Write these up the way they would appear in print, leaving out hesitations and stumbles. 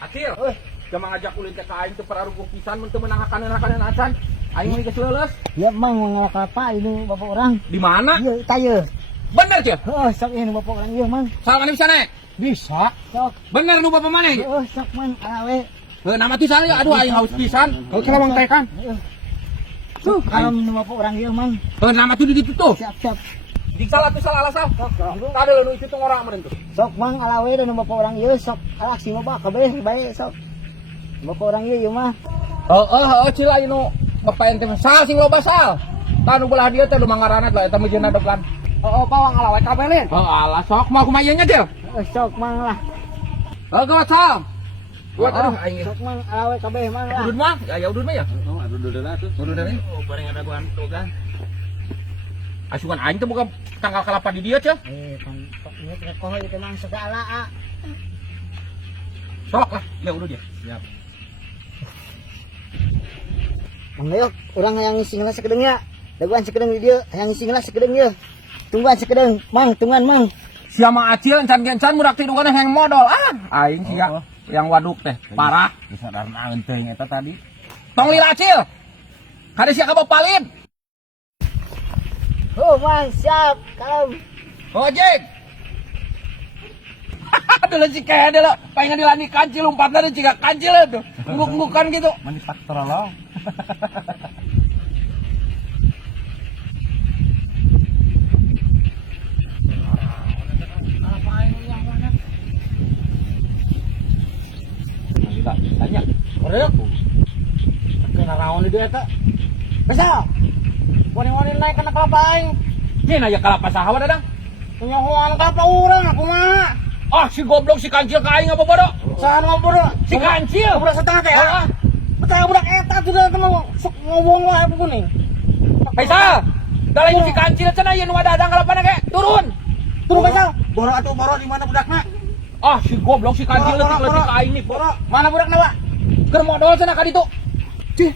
Acil, jangan ngajak ulin ke aing teu pararuguh pisan mun teu menang hakaneun acan. Aing mah geus leuleus. Ya mang mengalak apa ini bapak orang. Di mana? Iya, taya. Bener, Cil? Heeh, sok ini bapak orang ieu mang. Salah mana bisa naik? Bisa. Sok. Bener nu bapak mana? Heeh, sok mang awe. Nama ti sana aduh aing haus pisan. Kalau kelawang teh kan. Tuh, kalau nu bapak orang ieu mang. Nama tu di ditu tuh. Siap. Dik salah tuh salah alasal. Tade nu itu tong orang meureun tuh. Sok mang alawe dan bapak orang ieu sok alak si loba kabeh bae sok. Bapak orang ieu mah. Cil aing nu bapak ente sal sing loba sal. Tanu belah dia teh lu mangaranat lah eta mejeuna depan. Pawang alawe kabeh len. Alah sok mau kumaha ieu nya, Cil? Sok mang lah. Gawat sal. Buat aduh aing. Sok mang alawe kabeh mang lah. Udud mah? Ya udud mah ya. Udud tuh. Udud deui. Bareng ada gua tuh kan. Asuhan aing teh boga tanggal kalapa di dieu, Cil. Ini rekoh itu mang segala. Sok lah, ya udud ya. Siap. Mang Leok, urang hayang ngisi gelas sakedeung ya. Daguan sakedeung di dieu, hayang ngisi gelas sakedeung ye. Tungguan sakedeung, Mang, tungguan Mang. Sia mah acil encan-encan murak tidukan yang modal. Aing sia yang waduk teh parah. Bisa darna geunteng eta tadi. Tong lila acil. Kade sia ka palit. Oh, Mang, siap. Kalem. Ojek. Adalah jika adalah pengen dilani kancil umpatnya dan jika kancil itu nguk-ngukan gitu. Manis faktor lo. Tanya. Korek. Kena raon di eta. Bisa. Wani-wani naik kena kelapa aing. Ini naya kelapa sahawa dadang. Penyohoan kelapa urang aku mah. Si goblok si kancil ka aing apa bodoh? Sahan ngobrol. Si kancil. Budak setengah teh. Betah budak eta juga temu sok ngomong wae apa kuning. Faisal. Dalain si kancil cenah ieu nu dadang kelapa ge. Turun. Turun Faisal. Boro atuh boro di mana budakna? Si goblok si kancil leutik ka aing nih. Mana budakna, Pak? Keur modal cenah ka ditu. Cih.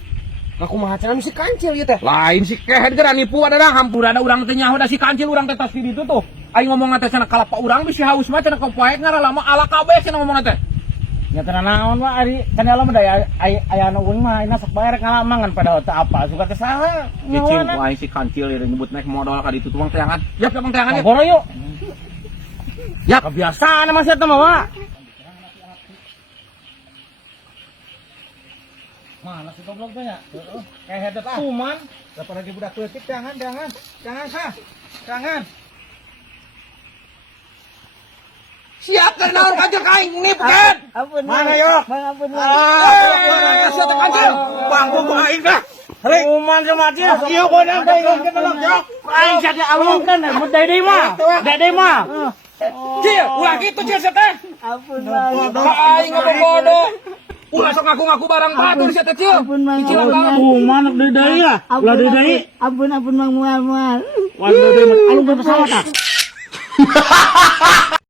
Aku mah cenah si kancil ieu teh. Lain si kehet geura nipu dadang hampura ada urang teh nyaho da si kancil urang teh tos di ditu tuh. Aing ngomong teh cenah kalapa urang bisi haus mah cenah kopoek ngaralama ala kabeh cenah ngomong teh. Ya tenang naon mah ari kan ela mah daya aya nu uing mah ina sok bae rek ngalamangan pada teu apa suka teh saha. Cicing ku aing si kancil ieu nyebut naik modal ka ditu tuang teangan. Yap mang teangan. Boro yuk. Ya Kebiasaan mah sia teh mah, Pak. Mana si goblok teh nya? Kayak hedet ah. Kuman. Daripada di budak leutik jangan. Jangan. siap keur naon kancil ka aing nipu kan. Ampun. Mana, Yok? Bang ampun. Sia teh kancil. Bangku ku aing dah. Kuman sama dia. Ieu kodang teh geus kelok jok. Aing sia teh alungkeun mun deui mah. Deui mah. Cil, ulah kitu cil sia teh. Ampun, Bang. Ka aing ngomong bodoh. Ulah sok ngaku-ngaku barang batur sia teh cil. Ampun, Bang. Cicilan banget. Kuman deui ya. Ulah deui. Ampun, Bang, mual. Wan deui alungkeun pesawat ah.